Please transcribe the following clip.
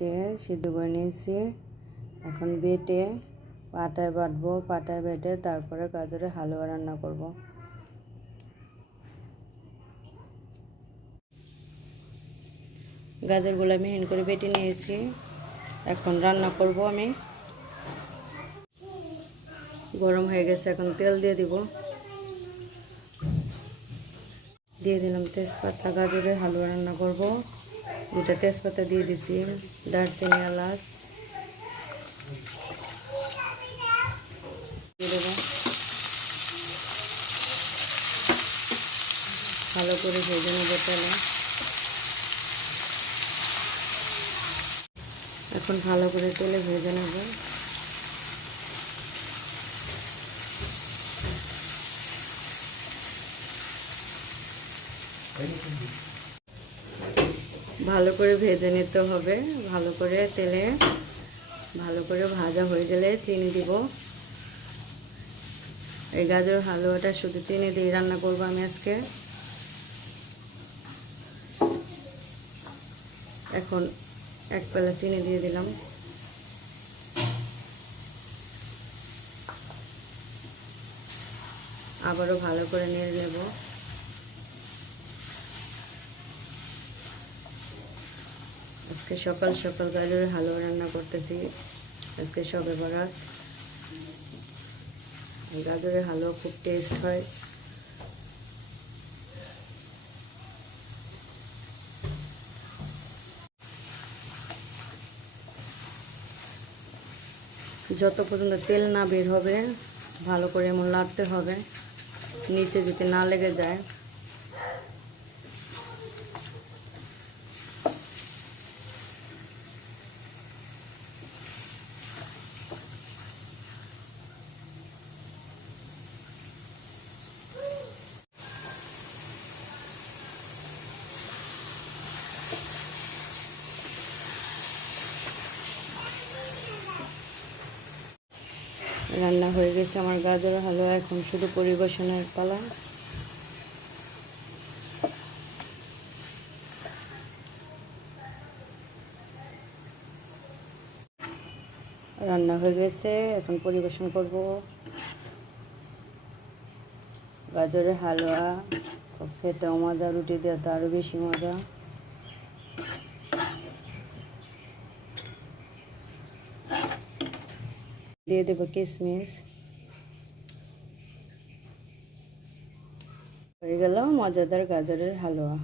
কেটে সিদ্ধ করে নিয়েছি। এখন বেটে পাটায় বাটবো, পাটায় বেটে তারপরে গাজরে হালুয়া রান্না করব। গাজরগুলো মিহিন করে বেটে নিয়েছি। এখন রান্না করব আমি। গরম হয়ে গেছে, এখন তেল দিয়ে দিব। দিয়ে দিলাম তেজপাতা গাজরের হালুয়া রান্না করব। দুটা তেজপাতা দিয়ে দিছি, দারচিনি, এলাচ। ভালো করে ভেজে নেব তেলে। এখন ভালো করে তেলে ভেজে নেব। ভালো করে ভেজে নিতে হবে। ভালো করে তেলে ভালো করে ভাজা হয়ে গেলে চিনি দিব। এই গাজর হালুয়াটা শুধু চিনি দিয়ে রান্না করব আমি আজকে। এখন এক পেলা চিনি দিয়ে দিলাম। আবারও ভালো করে নিয়ে দেব আজকে সকাল সকাল গাজরের হালুয়া রান্না করতেছি। আজকে সবে বরাত। গাজরের হালুয়া খুব টেস্ট হয়। যত পর্যন্ত তেল না বের হবে, ভালো করে এমন লাড়তে হবে। নিচে যদি না লেগে যায় রান্না হয়ে গেছে আমার গাজর হালুয়া, এখন শুধু পরিবেশনের পালা। রান্না হয়ে গেছে, এখন পরিবেশন করব। গাজরের হালুয়া খেতেও মজা, রুটি দিয়ে তো আরও বেশি মজা। দিয়ে দেবো কিশমিশ হয়ে গেল মজাদার গাজরের হালুয়া।